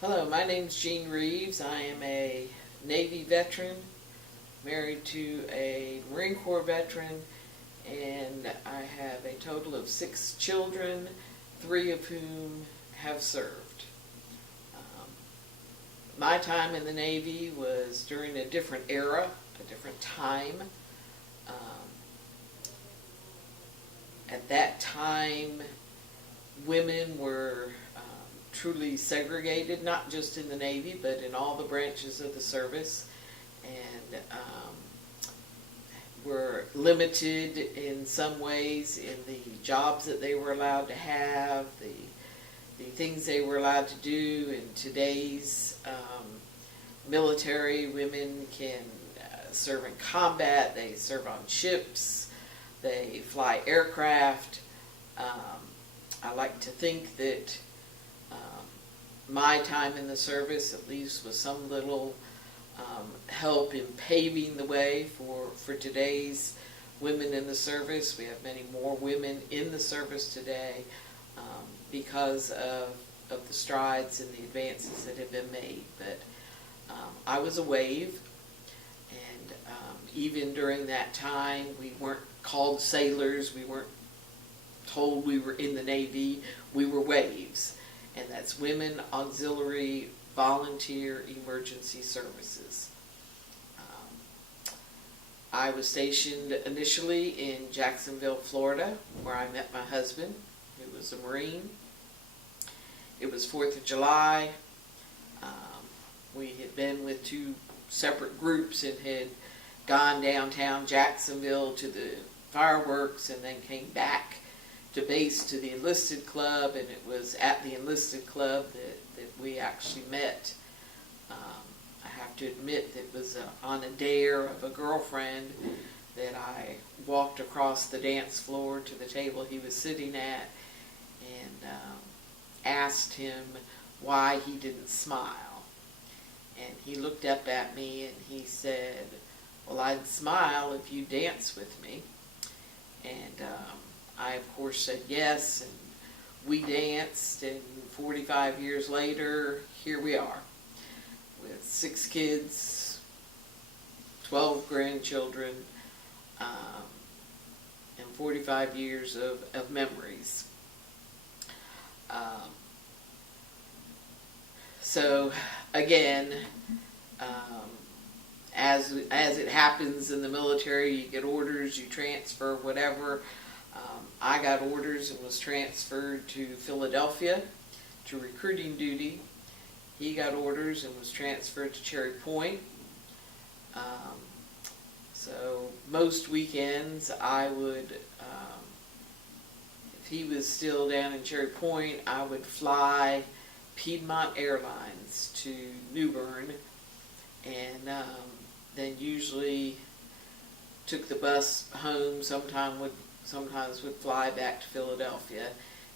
Hello, my name's Jean Reaves. I am a Navy veteran, married to a Marine Corps veteran, and I have a total of 6 children, 3 of whom have served. Um, my time in the Navy was during a different era, a different time. Um, at that time, women were truly segregated, not just in the Navy, but in all the branches of the service, and were limited in some ways in the jobs that they were allowed to have, the things they were allowed to do. In today's military, women can serve in combat, they serve on ships, they fly aircraft. I like to think that my time in the service at least was some little help in paving the way for today's women in the service. We have many more women in the service today because of the strides and the advances that have been made. But I was a wave, and even during that time we weren't called sailors, we weren't told we were in the Navy, we were waves. And that's Women Auxiliary Volunteer Emergency Services. I was stationed initially in Jacksonville, Florida, where I met my husband, who was a Marine. It was 4th of July. We had been with 2 separate groups and had gone downtown Jacksonville to the fireworks and then came back to base to the enlisted club, and it was at the enlisted club that we actually met. I have to admit that it was on a dare of a girlfriend that I walked across the dance floor to the table he was sitting at and asked him why he didn't smile. And he looked up at me and he said, "Well, I'd smile if you dance with me." And I, of course, said yes, and we danced, and 45 years later, here we are, with 6 kids, 12 grandchildren, and 45 years of memories. So, again, as it happens in the military, you get orders, you transfer, whatever. I got orders and was transferred to Philadelphia to recruiting duty. He got orders and was transferred to Cherry Point. So most weekends I would, if he was still down in Cherry Point, I would fly Piedmont Airlines to New Bern, and then usually took the bus home, sometimes would fly back to Philadelphia.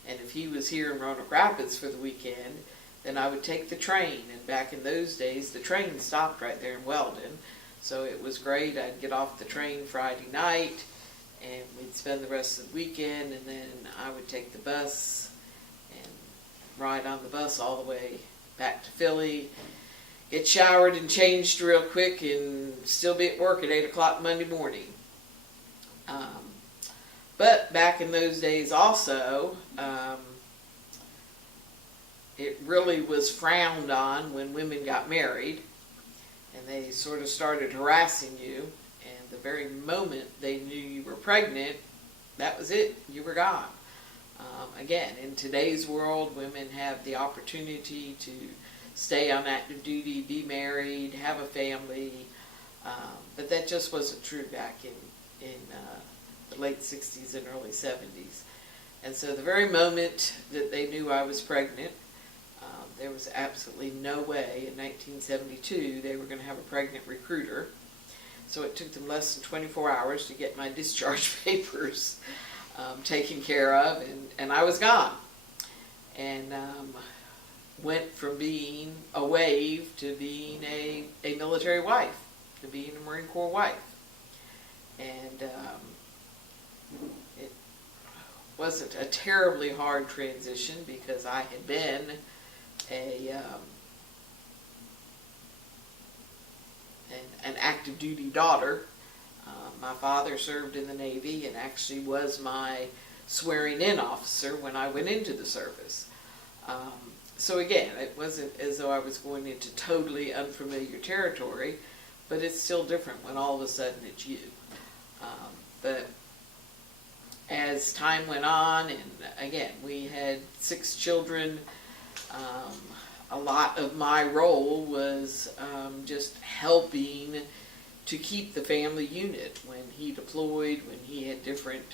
And if he was here in Roanoke Rapids for the weekend, then I would take the train. And back in those days, the train stopped right there in Weldon. So it was great. I'd get off the train Friday night, and we'd spend the rest of the weekend, and then I would take the bus and ride on the bus all the way back to Philly, get showered and changed real quick, and still be at work at 8 o'clock Monday morning. But back in those days also, it really was frowned on when women got married, and they sort of started harassing you, and the very moment they knew you were pregnant, that was it, you were gone. Again, in today's world, women have the opportunity to stay on active duty, be married, have a family, but that just wasn't true back in the late 60s and early 70s. And so the very moment that they knew I was pregnant, there was absolutely no way in 1972 they were going to have a pregnant recruiter. So it took them less than 24 hours to get my discharge papers taken care of, and I was gone. And went from being a wave to being a military wife, to being a Marine Corps wife. And it wasn't a terribly hard transition because I had been a an active duty daughter. My father served in the Navy and actually was my swearing-in officer when I went into the service. So again, it wasn't as though I was going into totally unfamiliar territory, but it's still different when all of a sudden it's you. But as time went on, and again, we had 6 children, a lot of my role was just helping to keep the family unit when he deployed, when he had different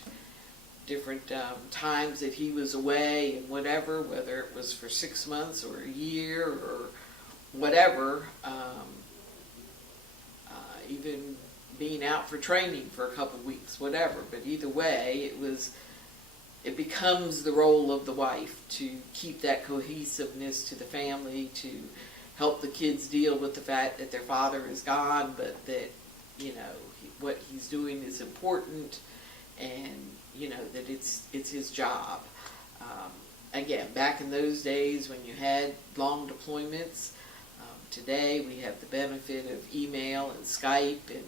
times that he was away and whatever, whether it was for 6 months or a year or whatever, even being out for training for a couple weeks, whatever. But either way, it becomes the role of the wife to keep that cohesiveness to the family, to help the kids deal with the fact that their father is gone, but that, what he's doing is important, and, that it's his job. Again, back in those days when you had long deployments, today we have the benefit of email and Skype and,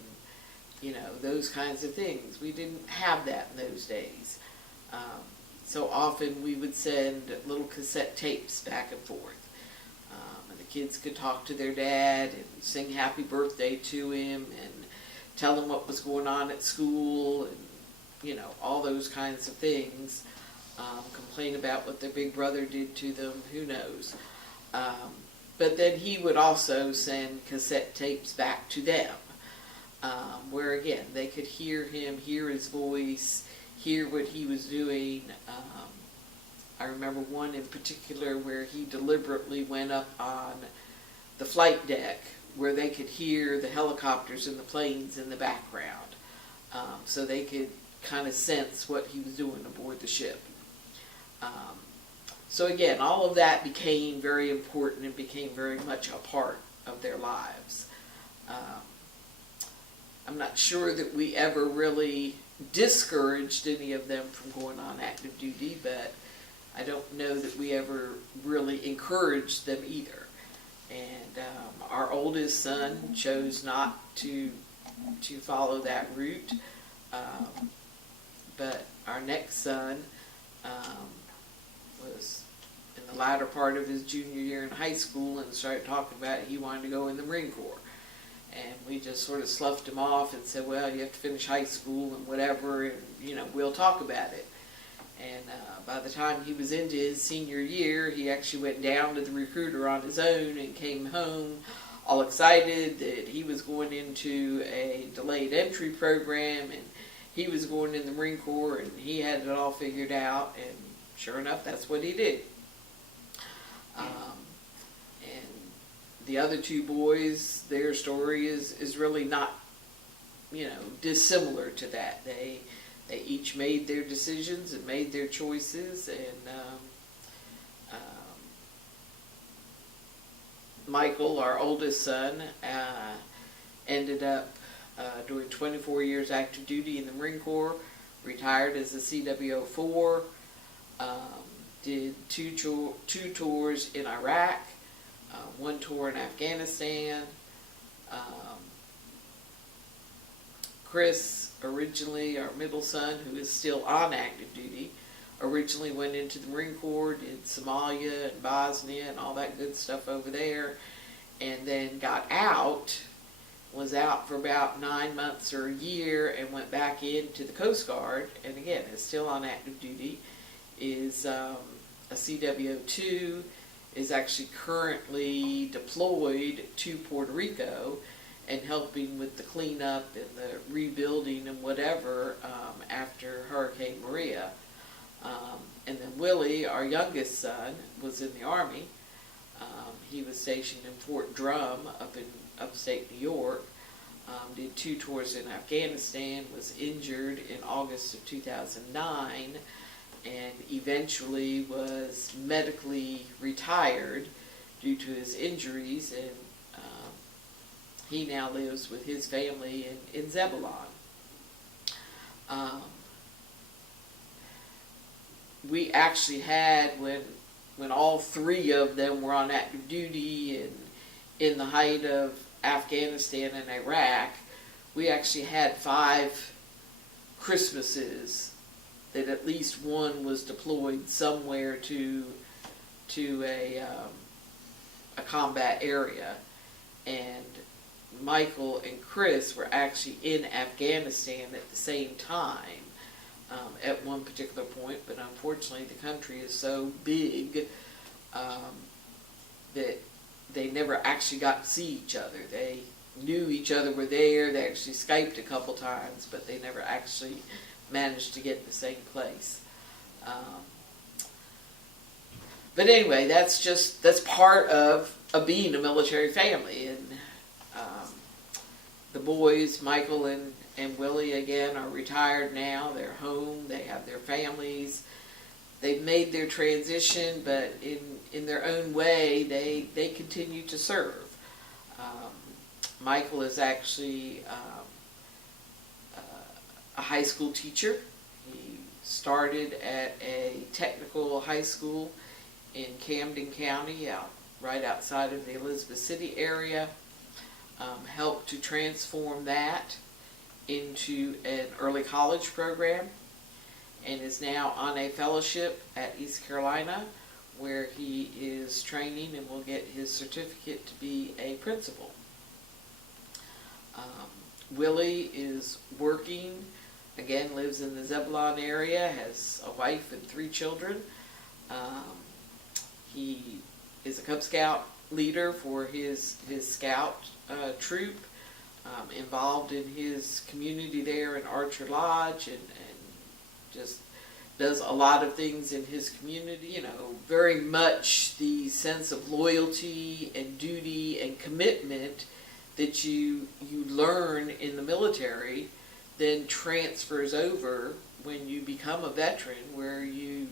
those kinds of things. We didn't have that in those days. So often we would send little cassette tapes back and forth. And the kids could talk to their dad and sing happy birthday to him and tell him what was going on at school and, all those kinds of things. Complain about what their big brother did to them, who knows. But then he would also send cassette tapes back to them, where again, they could hear him, hear his voice, hear what he was doing. I remember one in particular where he deliberately went up on the flight deck where they could hear the helicopters and the planes in the background, so they could kind of sense what he was doing aboard the ship. So again, all of that became very important and became very much a part of their lives. I'm not sure that we ever really discouraged any of them from going on active duty, but I don't know that we ever really encouraged them either. And our oldest son chose not to follow that route, but our next son was in the latter part of his junior year in high school and started talking about he wanted to go in the Marine Corps. And we just sort of sloughed him off and said, well, you have to finish high school and whatever, and, we'll talk about it. And by the time he was into his senior year, he actually went down to the recruiter on his own and came home all excited that he was going into a delayed entry program and he was going in the Marine Corps and he had it all figured out, and sure enough, that's what he did. And the other 2 boys, their story is really not, dissimilar to that. They each made their decisions and made their choices, and Michael, our oldest son, ended up doing 24 years active duty in the Marine Corps, retired as a CWO4, did two tours in Iraq, 1 tour in Afghanistan. Chris, originally our middle son, who is still on active duty, originally went into the Marine Corps, did Somalia and Bosnia and all that good stuff over there, and then got out, was out for about 9 months or a year, and went back into the Coast Guard, and again is still on active duty, is a CWO2, is actually currently deployed to Puerto Rico and helping with the cleanup and the rebuilding and whatever after Hurricane Maria. And then Willie, our youngest son, was in the Army. He was stationed in Fort Drum up in upstate New York. Did 2 tours in Afghanistan, was injured in August of 2009, and eventually was medically retired due to his injuries, and he now lives with his family in Zebulon. We actually had, when all 3 of them were on active duty and in the height of Afghanistan and Iraq, we actually had 5 Christmases that at least one was deployed somewhere to a combat area. And Michael and Chris were actually in Afghanistan at the same time at one particular point, but unfortunately the country is so big that they never actually got to see each other. They knew each other were there, they actually Skyped a couple times, but they never actually managed to get in the same place. But anyway, that's part of being a military family. And the boys, Michael and Willie, again, are retired now. They're home, they have their families. They've made their transition, but in their own way, they continue to serve. Michael is actually a high school teacher. He started at a technical high school in Camden County, right outside of the Elizabeth City area. Helped to transform that into an early college program, and is now on a fellowship at East Carolina, where he is training and will get his certificate to be a principal. Willie is working, again, lives in the Zebulon area, has a wife and 3 children. He is a Cub Scout leader for his scout troop, involved in his community there in Archer Lodge, and just does a lot of things in his community. You know, very much the sense of loyalty and duty and commitment that you learn in the military then transfers over when you become a veteran, where you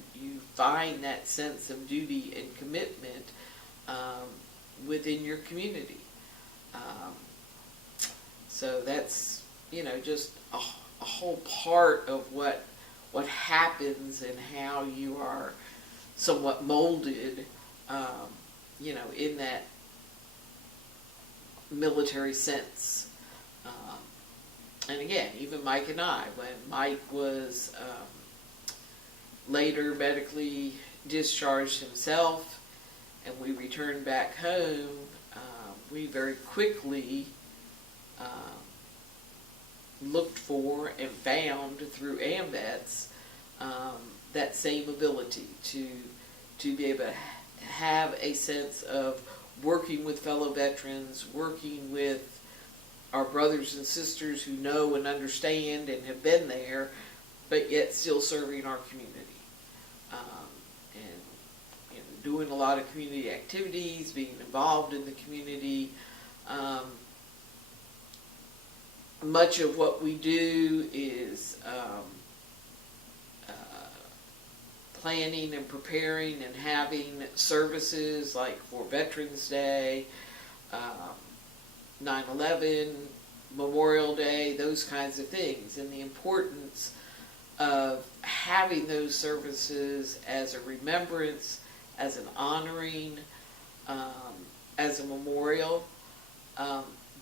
find that sense of duty and commitment within your community. So that's, just a whole part of what happens and how you are somewhat molded, in that military sense. And again, even Mike and I, when Mike was later medically discharged himself and we returned back home, we very quickly looked for and found through AMVETS that same ability to be able to have a sense of working with fellow veterans, working with our brothers and sisters who know and understand and have been there, but yet still serving our community. And doing a lot of community activities, being involved in the community. Much of what we do is planning and preparing and having services like for Veterans Day, 9/11, Memorial Day, those kinds of things, and the importance of having those services as a remembrance, as an honoring, as a memorial,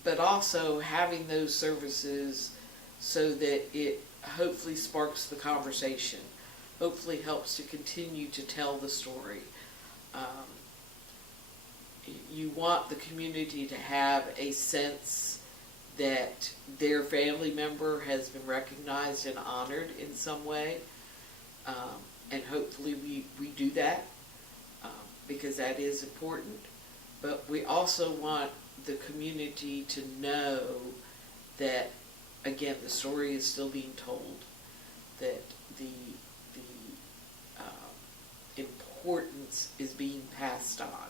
but also having those services so that it hopefully sparks the conversation, hopefully helps to continue to tell the story. You want the community to have a sense that their family member has been recognized and honored in some way, and hopefully we do that, because that is important. But we also want the community to know that, again, the story is still being told, that the importance is being passed on.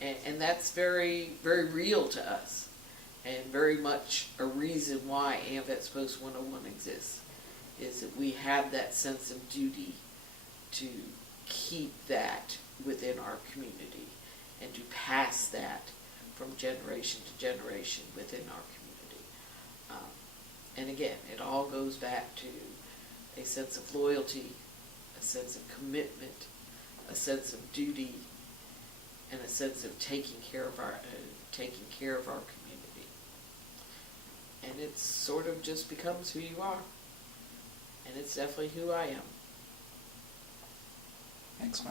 And that's very, very real to us, and very much a reason why AMVETS Post 101 exists, is that we have that sense of duty to keep that within our community and to pass that from generation to generation within our community. And again, it all goes back to a sense of loyalty, a sense of commitment, a sense of duty, and a sense of taking care of our community. And it sort of just becomes who you are. And it's definitely who I am.